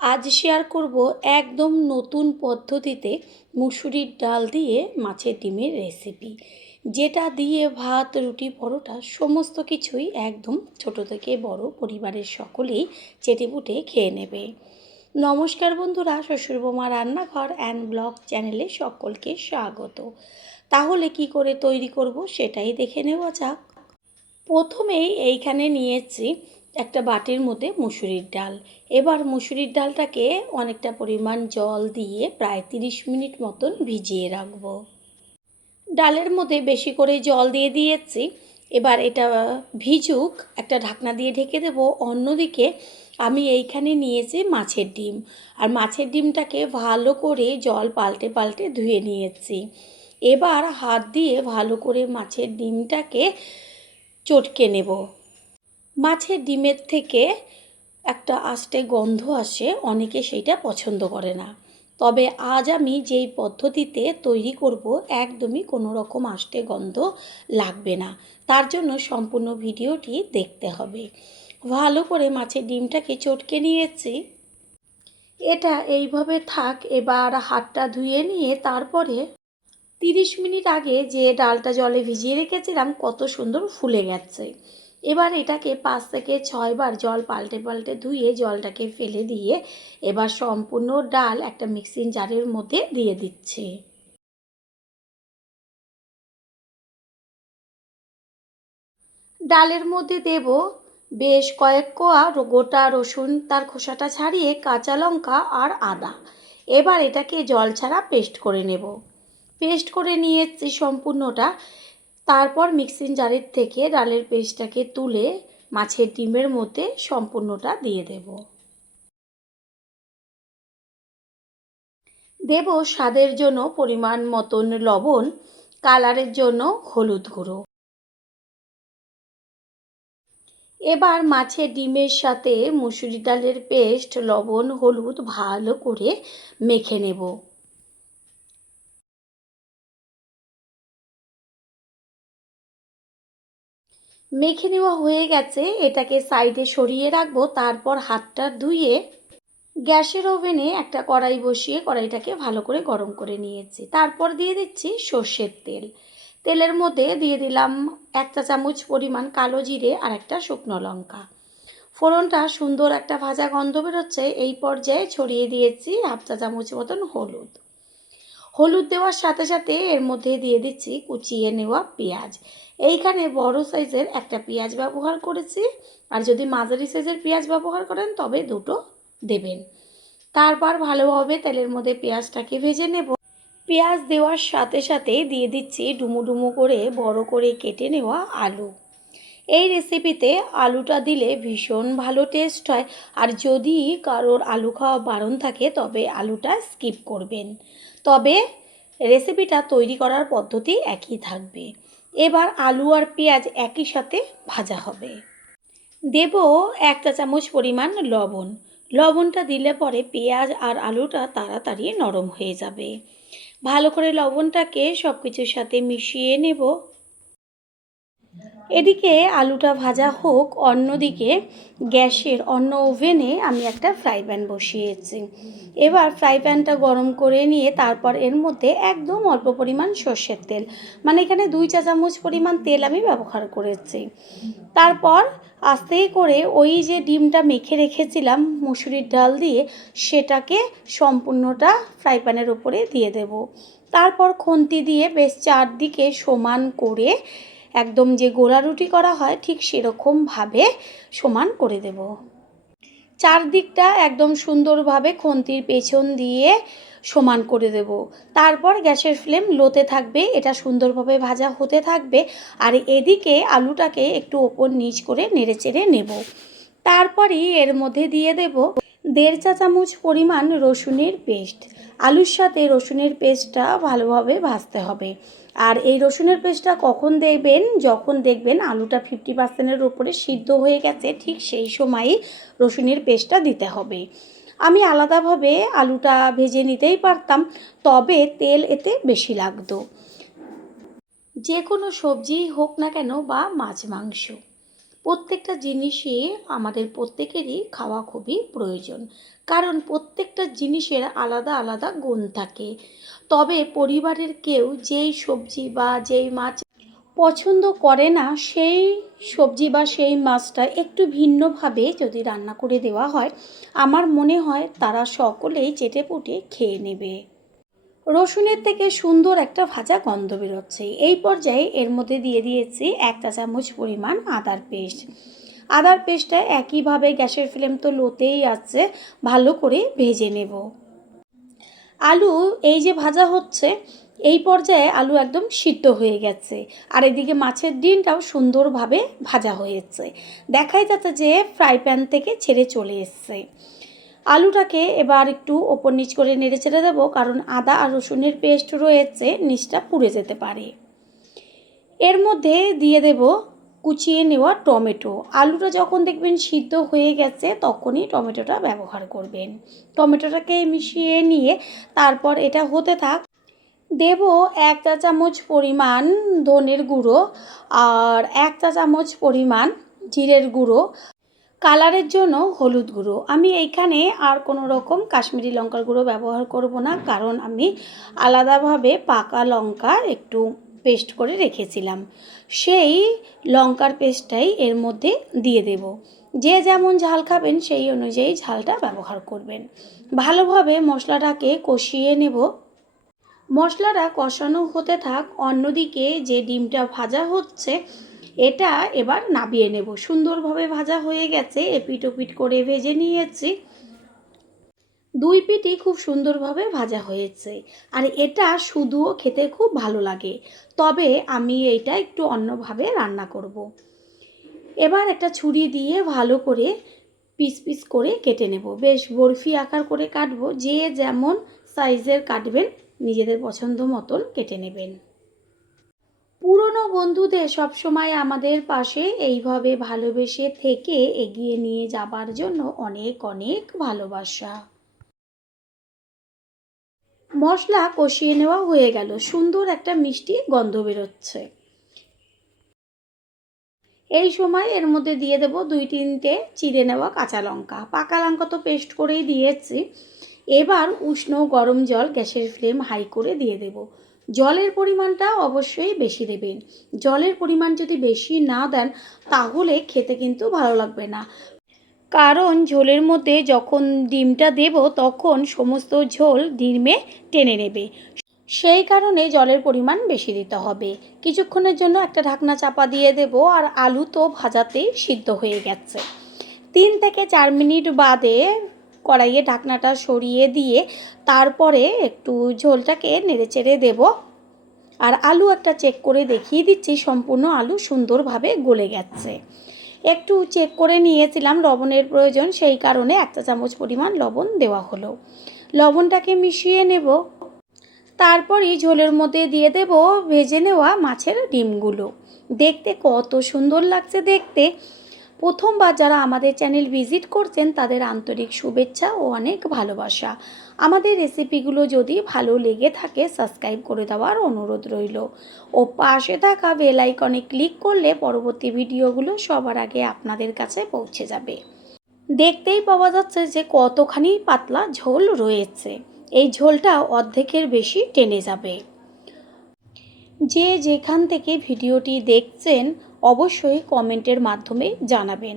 আজ শেয়ার করব একদম নতুন পদ্ধতিতে মুসুরির ডাল দিয়ে মাছের ডিমের রেসিপি, যেটা দিয়ে ভাত, রুটি, পরোটা সমস্ত কিছুই একদম ছোট থেকে বড় পরিবারের সকলেই চেটেপুটে খেয়ে নেবে। নমস্কার বন্ধুরা, শ্বশুরবৌমা রান্নাঘর অ্যান্ড ব্লগ চ্যানেলে সকলকে স্বাগত। তাহলে কি করে তৈরি করব সেটাই দেখে নেওয়া যাক। প্রথমেই এইখানে নিয়েছি একটা বাটির মধ্যে মুসুরির ডাল। এবার মুসুরির ডালটাকে অনেকটা পরিমাণ জল দিয়ে প্রায় 30 মিনিট মতন ভিজিয়ে রাখবো। ডালের মধ্যে বেশি করে জল দিয়ে দিয়েছি। এবার এটা ভিজুক, একটা ঢাকনা দিয়ে ঢেকে দেব। অন্যদিকে আমি এইখানে নিয়েছি মাছের ডিম, আর মাছের ডিমটাকে ভালো করে জল পাল্টে পাল্টে ধুয়ে নিয়েছি। এবার হাত দিয়ে ভালো করে মাছের ডিমটাকে চটকে নেব। মাছের ডিমের থেকে একটা আষ্টে গন্ধ আসে, অনেকে সেইটা পছন্দ করে না। তবে আজ আমি যেই পদ্ধতিতে তৈরি করব একদমই কোনো রকম আষ্টে গন্ধ লাগবে না। তার জন্য সম্পূর্ণ ভিডিওটি দেখতে হবে। ভালো করে মাছের ডিমটাকে চটকে নিয়েছি। এটা এইভাবে থাক। এবার হাতটা ধুয়ে নিয়ে তারপরে 30 মিনিট আগে যে ডালটা জলে ভিজিয়ে রেখেছিলাম কত সুন্দর ফুলে গেছে। এবার এটাকে 5 থেকে 6 বার জল পাল্টে পাল্টে ধুয়ে জলটাকে ফেলে দিয়ে এবার সম্পূর্ণ ডাল একটা মিক্সিং জারের মধ্যে দিয়ে দিচ্ছি। ডালের মধ্যে দেব বেশ কয়েক কোয়া গোটা রসুন, তার খোসাটা ছাড়িয়ে, কাঁচা লঙ্কা আর আদা। এবার এটাকে জল ছাড়া পেস্ট করে নেব। পেস্ট করে নিয়েছি সম্পূর্ণটা। তারপর মিক্সিং জারের থেকে ডালের পেস্টটাকে তুলে মাছের ডিমের মধ্যে সম্পূর্ণটা দিয়ে দেব। দেব স্বাদের জন্য পরিমাণ মতন লবণ, কালারের জন্য হলুদ গুঁড়ো। এবার মাছের ডিমের সাথে মুসুরি ডালের পেস্ট, লবণ, হলুদ ভালো করে মেখে নেব। মেখে নেওয়া হয়ে গেছে, এটাকে সাইডে সরিয়ে রাখবো। তারপর হাতটা ধুয়ে গ্যাসের ওভেনে একটা কড়াই বসিয়ে কড়াইটাকে ভালো করে গরম করে নিয়েছি। তারপর দিয়ে দিচ্ছি সর্ষের তেল। তেলের মধ্যে দিয়ে দিলাম 1 চা চামচ পরিমাণ কালো জিরে আর একটা শুকনো লঙ্কা। ফোড়নটা সুন্দর একটা ভাজা গন্ধ বেরোচ্ছে। এই পর্যায়ে ছড়িয়ে দিয়েছি 1/2 চা চামচ মতন হলুদ। হলুদ দেওয়ার সাথে সাথে এর মধ্যে দিয়ে দিচ্ছি কুচিয়ে নেওয়া পেঁয়াজ। এইখানে বড় সাইজের একটা পেঁয়াজ ব্যবহার করেছি, আর যদি মাঝারি সাইজের পেঁয়াজ ব্যবহার করেন তবে দুটো দেবেন। তারপর ভালোভাবে তেলের মধ্যে পেঁয়াজটাকে ভেজে নেব। পেঁয়াজ দেওয়ার সাথে সাথে দিয়ে দিচ্ছি ডুমো ডুমো করে বড় করে কেটে নেওয়া আলু। এই রেসিপিতে আলুটা দিলে ভীষণ ভালো টেস্ট হয়, আর যদি কারোর আলু খাওয়া বারণ থাকে তবে আলুটা স্কিপ করবেন। তবে রেসিপিটা তৈরি করার পদ্ধতি একই থাকবে। এবার আলু আর পেঁয়াজ একই সাথে ভাজা হবে। দেব 1 চা চামচ পরিমাণ লবণ। লবণটা দিলে পরে পেঁয়াজ আর আলুটা তাড়াতাড়ি নরম হয়ে যাবে। ভালো করে লবণটাকে সব কিছুর সাথে মিশিয়ে নেব। এদিকে আলুটা ভাজা হোক, অন্যদিকে গ্যাসের অন্য ওভেনে আমি একটা ফ্রাই প্যান বসিয়েছি। এবার ফ্রাই প্যানটা গরম করে নিয়ে তারপর এর মধ্যে একদম অল্প পরিমাণ সর্ষের তেল, মানে এখানে 2 চা চামচ পরিমাণ তেল আমি ব্যবহার করেছি। তারপর আস্তে করে ওই যে ডিমটা মেখে রেখেছিলাম মুসুরির ডাল দিয়ে, সেটাকে সম্পূর্ণটা ফ্রাই প্যানের উপরে দিয়ে দেব। তারপর খুন্তি দিয়ে বেশ চারদিকে সমান করে একদম যে গোলা রুটি করা হয় ঠিক সেরকমভাবে সমান করে দেব। চারদিকটা একদম সুন্দরভাবে খুন্তির পেছন দিয়ে সমান করে দেব। তারপর গ্যাসের ফ্লেম লোতে থাকবে, এটা সুন্দরভাবে ভাজা হতে থাকবে। আর এদিকে আলুটাকে একটু ওপর নিচ করে নেড়েচেড়ে নেব। তারপরই এর মধ্যে দিয়ে দেব 1.5 চা চামচ পরিমাণ রসুনের পেস্ট। আলুর সাথে রসুনের পেস্টটা ভালোভাবে ভাজতে হবে। আর এই রসুনের পেস্টটা কখন দেবেন? যখন দেখবেন আলুটা 50%-এর উপরে সিদ্ধ হয়ে গেছে, ঠিক সেই সময়ই রসুনের পেস্টটা দিতে হবে। আমি আলাদাভাবে আলুটা ভেজে নিতেই পারতাম, তবে তেল এতে বেশি লাগতো। যে কোনো সবজি হোক না কেন বা মাছ মাংস, প্রত্যেকটা জিনিসই আমাদের প্রত্যেকেরই খাওয়া খুবই প্রয়োজন, কারণ প্রত্যেকটা জিনিসের আলাদা আলাদা গুণ থাকে। তবে পরিবারের কেউ যেই সবজি বা যেই মাছ পছন্দ করে না, সেই সবজি বা সেই মাছটা একটু ভিন্নভাবে যদি রান্না করে দেওয়া হয়, আমার মনে হয় তারা সকলেই চেটেপুটে খেয়ে নেবে। রসুনের থেকে সুন্দর একটা ভাজা গন্ধ বেরোচ্ছে। এই পর্যায়ে এর মধ্যে দিয়ে দিয়েছি 1 চা চামচ পরিমাণ আদার পেস্ট। আদার পেস্টটা একইভাবে, গ্যাসের ফ্লেম তো লোতেই আছে, ভালো করে ভেজে নেব। আলু এই যে ভাজা হচ্ছে, এই পর্যায়ে আলু একদম সিদ্ধ হয়ে গেছে, আর এদিকে মাছের ডিমটাও সুন্দরভাবে ভাজা হয়েছে। দেখাই যাচ্ছে যে ফ্রাই প্যান থেকে ছেড়ে চলে এসছে। আলুটাকে এবার একটু ওপর নিচ করে নেড়ে চেড়ে দেবো, কারণ আদা আর রসুনের পেস্ট রয়েছে, নিচটা পুড়ে যেতে পারে। এর মধ্যে দিয়ে দেব কুচিয়ে নেওয়া টমেটো। আলুটা যখন দেখবেন সিদ্ধ হয়ে গেছে তখনই টমেটোটা ব্যবহার করবেন। টমেটোটাকে মিশিয়ে নিয়ে তারপর এটা হতে থাক। দেব 1 চা চামচ পরিমাণ ধনের গুঁড়ো আর 1 চা চামচ পরিমাণ জিরের গুঁড়ো, কালারের জন্য হলুদ গুঁড়ো। আমি এইখানে আর কোনো রকম কাশ্মীরি লঙ্কার গুঁড়ো ব্যবহার করব না, কারণ আমি আলাদাভাবে পাকা লঙ্কা একটু পেস্ট করে রেখেছিলাম, সেই লঙ্কার পেস্টটাই এর মধ্যে দিয়ে দেব। যে যেমন ঝাল খাবেন সেই অনুযায়ী ঝালটা ব্যবহার করবেন। ভালোভাবে মশলাটাকে কষিয়ে নেব। মশলাটা কষানো হতে থাক, অন্যদিকে যে ডিমটা ভাজা হচ্ছে এটা এবার নাবিয়ে নেব। সুন্দরভাবে ভাজা হয়ে গেছে, এপিট ওপিট করে ভেজে নিয়েছি। দুই পিঠই খুব সুন্দরভাবে ভাজা হয়েছে, আর এটা শুধুও খেতে খুব ভালো লাগে। তবে আমি এইটা একটু অন্যভাবে রান্না করব। এবার একটা ছুরি দিয়ে ভালো করে পিস পিস করে কেটে নেব। বেশ বরফি আকার করে কাটবো, যে যেমন সাইজের কাটবেন নিজেদের পছন্দ মতন কেটে নেবেন। পুরনো বন্ধুদের সবসময় আমাদের পাশে এইভাবে ভালোবেসে থেকে এগিয়ে নিয়ে যাবার জন্য অনেক অনেক ভালোবাসা। মশলা কষিয়ে নেওয়া হয়ে গেল, সুন্দর একটা মিষ্টি গন্ধ বেরোচ্ছে। এই সময় এর মধ্যে দিয়ে দেব 2-3টে চিড়ে নেওয়া কাঁচা লঙ্কা। পাকা লঙ্কা তো পেস্ট করেই দিয়েছি। এবার উষ্ণ গরম জল গ্যাসের ফ্লেম হাই করে দিয়ে দেব। জলের পরিমাণটা অবশ্যই বেশি দেবেন। জলের পরিমাণ যদি বেশি না দেন তাহলে খেতে কিন্তু ভালো লাগবে না, কারণ ঝোলের মধ্যে যখন ডিমটা দেব তখন সমস্ত ঝোল ডিমে টেনে নেবে। সেই কারণে জলের পরিমাণ বেশি দিতে হবে। কিছুক্ষণের জন্য একটা ঢাকনা চাপা দিয়ে দেব, আর আলু তো ভাজাতেই সিদ্ধ হয়ে গেছে। 3 থেকে 4 মিনিট বাদে কড়াইয়ে ঢাকনাটা সরিয়ে দিয়ে তারপরে একটু ঝোলটাকে নেড়েচেড়ে দেব। আর আলু একটা চেক করে দেখিয়ে দিচ্ছি, সম্পূর্ণ আলু সুন্দরভাবে গলে গেছে। একটু চেক করে নিয়েছিলাম লবণের প্রয়োজন, সেই কারণে 1 চা চামচ পরিমাণ লবণ দেওয়া হলো। লবণটাকে মিশিয়ে নেব। তারপরই ঝোলের মধ্যে দিয়ে দেব ভেজে নেওয়া মাছের ডিমগুলো। দেখতে কত সুন্দর লাগছে দেখতে। প্রথমবার যারা আমাদের চ্যানেল ভিজিট করছেন তাদের আন্তরিক শুভেচ্ছা ও অনেক ভালোবাসা। আমাদের রেসিপিগুলো যদি ভালো লেগে থাকে সাবস্ক্রাইব করে দেওয়ার অনুরোধ রইল, ও পাশে থাকা বেল আইকনে ক্লিক করলে পরবর্তী ভিডিওগুলো সবার আগে আপনাদের কাছে পৌঁছে যাবে। দেখতেই পাওয়া যাচ্ছে যে কতখানি পাতলা ঝোল রয়েছে। এই ঝোলটা অর্ধেকের বেশি টেনে যাবে। যে যেখান থেকে ভিডিওটি দেখছেন অবশ্যই কমেন্টের মাধ্যমে জানাবেন।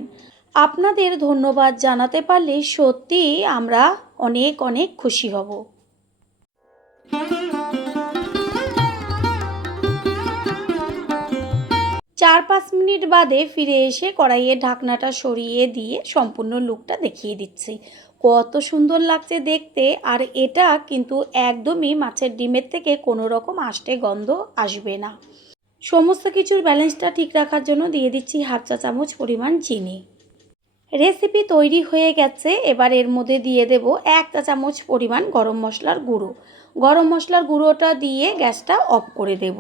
আপনাদের ধন্যবাদ জানাতে পারলে সত্যিই আমরা অনেক অনেক খুশি হব। 4-5 মিনিট বাদে ফিরে এসে কড়াইয়ের ঢাকনাটা সরিয়ে দিয়ে সম্পূর্ণ লুকটা দেখিয়ে দিচ্ছি। কত সুন্দর লাগছে দেখতে, আর এটা কিন্তু একদমই মাছের ডিমের থেকে কোনো রকম আষ্টে গন্ধ আসবে না। সমস্ত কিছুর ব্যালেন্সটা ঠিক রাখার জন্য দিয়ে দিচ্ছি 1/2 চা চামচ পরিমাণ চিনি। রেসিপি তৈরি হয়ে গেছে। এবার এর মধ্যে দিয়ে দেব 1 চা চামচ পরিমাণ গরম মশলার গুঁড়ো। গরম মশলার গুঁড়োটা দিয়ে গ্যাসটা অফ করে দেব।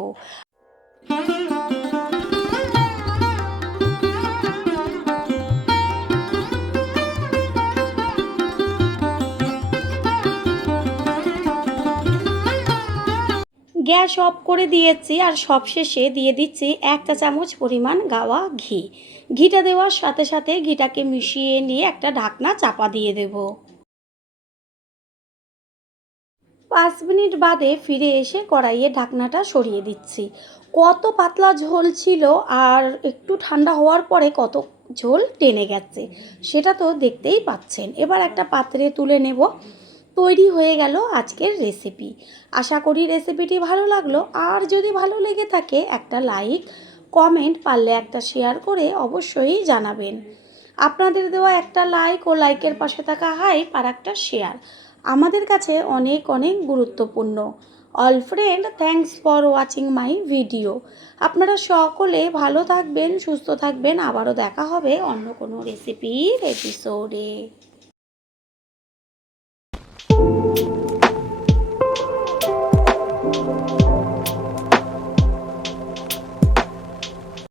গ্যাস অফ করে দিয়েছি আর সবশেষে দিয়ে দিচ্ছি 1 চা চামচ পরিমাণ গাওয়া ঘি। ঘিটা দেওয়ার সাথে সাথে ঘিটাকে মিশিয়ে নিয়ে একটা ঢাকনা চাপা দিয়ে দেব। 5 মিনিট বাদে ফিরে এসে কড়াইয়ে ঢাকনাটা সরিয়ে দিচ্ছি। কত পাতলা ঝোল ছিল আর একটু ঠান্ডা হওয়ার পরে কত ঝোল টেনে গেছে সেটা তো দেখতেই পাচ্ছেন। এবার একটা পাত্রে তুলে নেব। তৈরি হয়ে গেল আজকের রেসিপি। আশা করি রেসিপিটি ভালো লাগলো, আর যদি ভালো লেগে থাকে একটা লাইক, কমেন্ট, পারলে একটা শেয়ার করে অবশ্যই জানাবেন। আপনাদের দেওয়া একটা লাইক ও লাইকের পাশে থাকা হাইপ আর একটা শেয়ার আমাদের কাছে অনেক অনেক গুরুত্বপূর্ণ। All friend, thanks for watching my video. আপনারা সকলে ভালো থাকবেন, সুস্থ থাকবেন। আবারও দেখা হবে অন্য কোনো রেসিপির এপিসোডে।